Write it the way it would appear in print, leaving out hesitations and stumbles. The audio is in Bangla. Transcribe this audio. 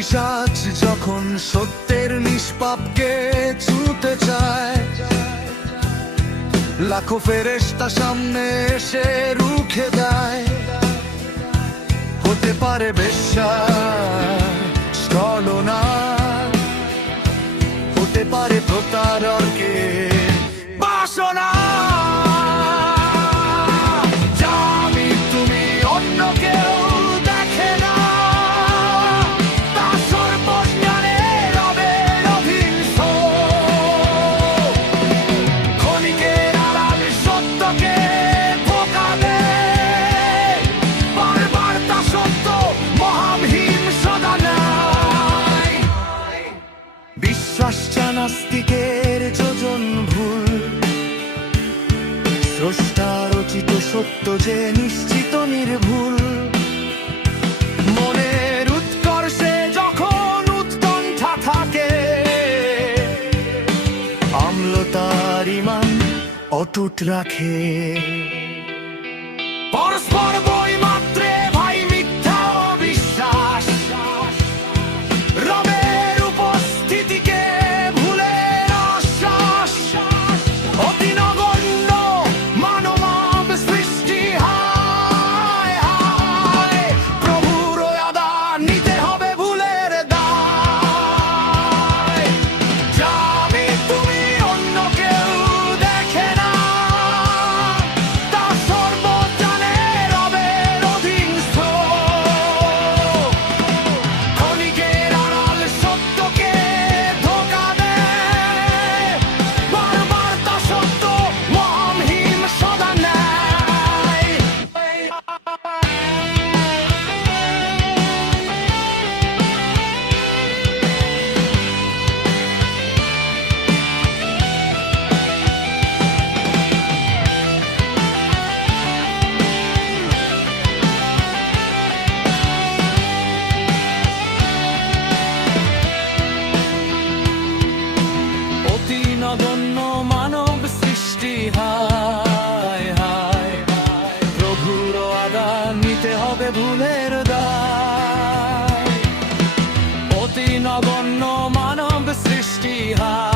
পিশাচ যখন সত্যের নিষ্পাপকে ছুঁতে চায়, লাখো ফেরেশতা সামনে এসে রুখে দেয়। হতে পারে বেশ্যা, ছলনা, হতে পারে প্রতারকের বাসনা। বিশ্বাসটা নাস্তিকের যোজন ভুল, স্রষ্টা রচিত সত্য যে নিশ্চিত নির্ভুল। মনের উৎকর্ষে যখন উৎকণ্ঠা থাকে, অম্লতার ঈমান অটুট রাখে। পরস্পর বই মাত্রে ভাই মিথ্যা অবিশ্বাস, রবের উপস্থিতিকে ভুলে আশ্বাস। অতি নগণ্য মানব সৃষ্টি, হায় হায়, প্রভুর আদান নিতে হবে ভুলের দায়। যাবে তুমি অন্য কেউ দেখে না, তা সর্বজানে রবের অধীনস্থ। ক্ষণিকের আড়াল সত্যকে ধোঁকা দেয়, বারবার তা সত্য মহামহিম সদা নেয়। অতি নগণ্য মানব সৃষ্টি, হায় হায়, প্রভুর আদান নিতে হবে ভুলের দায়। অতি নগণ্য মানব সৃষ্টি, হায়